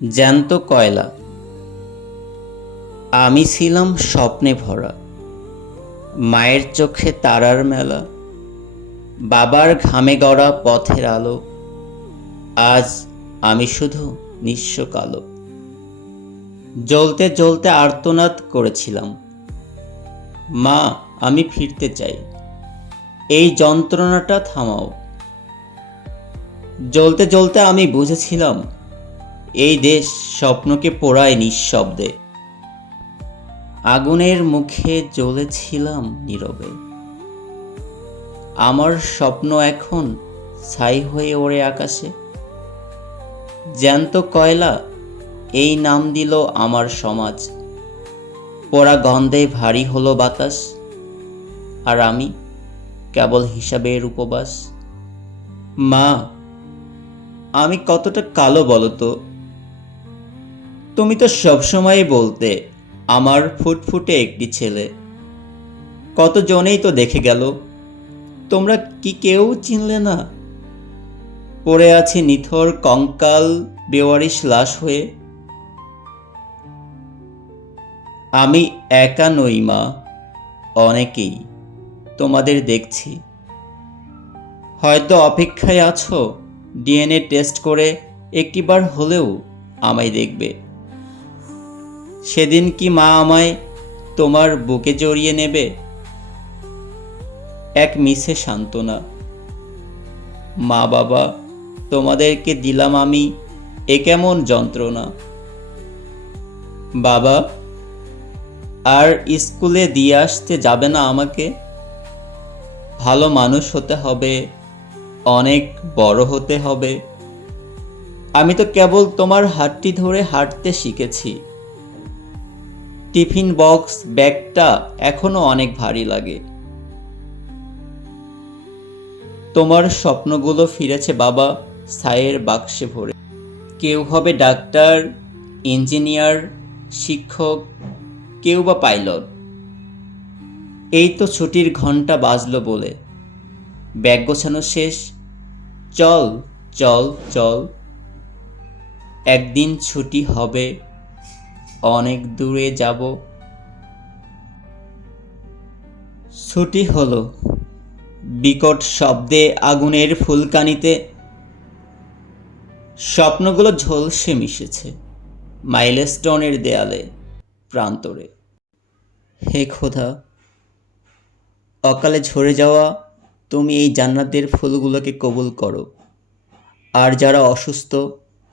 জ্যান্ত কয়লা। আমি ছিলাম স্বপ্নে ভরা, মায়ের চোখে তারার মেলা, বাবার ঘামে গড়া পথের আলো। আজ আমি শুধু নিঃস্ব কালো। জ্বলতে জ্বলতে আর্তনাদ করেছিলাম, মা আমি ফিরতে চাই, এই যন্ত্রণাটা থামাও। জ্বলতে জ্বলতে আমি বুঝেছিলাম, এই দেশ স্বপ্নকে পোড়ায় নিঃশব্দে। আগুনের মুখে জ্বলেছিলাম নীরবে। আমার স্বপ্ন এখন ছাই হয়ে ওড়ে আকাশে। জ্যান্ত কয়লা এই নাম দিল আমার সমাজ। পোড়া গন্ধে ভারী হলো বাতাস, আর আমি কেবল হিসাবের উপবাস। মা আমি কতটা কালো বলো তো? তুমি তো সবসময় বলতে আমার ফুটফুটে একটি ছেলে। কতজনেই তো দেখে গেল, তোমরা কি কেউ চিনলে না? পড়ে আছি নিথর কঙ্কাল বেওয়ারিশ লাশ হয়ে। আমি একা নই মা, অনেকেই তোমাদের দেখছি। হয়তো অপেক্ষায় আছো ডিএনএ টেস্ট করে একটিবার হলেও আমায় দেখবে। সেদিন কি মা আমায় তোমার বুকে জড়িয়ে নেবে? এক মিছে সান্ত্বনা। মা বাবা তোমাদেরকে দিলাম আমি এ কেমন যন্ত্রণা। বাবা আর স্কুলে দিয়ে আসতে যাবে না আমাকে? ভালো মানুষ হতে হবে, অনেক বড় হতে হবে। আমি তো কেবল তোমার হাতটি ধরে হাঁটতে শিখেছি। টিফিন বক্স ব্যাগটা এখনো অনেক ভারী লাগে। তোমার স্বপ্নগুলো ফিরেছে বাবা ছাইয়ের বাক্সে ভরে। কেউ হবে ডাক্তার, ইঞ্জিনিয়ার, শিক্ষক, কেউ বা পাইলট। এই তো ছুটির ঘন্টা বাজলো বলে ব্যাগ গোছানো শেষ। চল চল চল, একদিন ছুটি হবে, অনেক দূরে যাব। ছুটি হলো, বিকট শব্দে আগুনের ফুলকানিতে স্বপ্নগুলো ঝলসে মিশেছে মাইলস্টোনের দেয়ালে প্রান্তরে। হে খোদা, অকালে ঝরে যাওয়া তুমি এই জান্নাতের ফুলগুলোকে কবুল করো, আর যারা অসুস্থ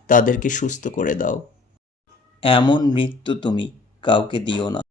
তাদেরকে সুস্থ করে দাও। এমন মৃত্যু তুমি কাউকে দিও না।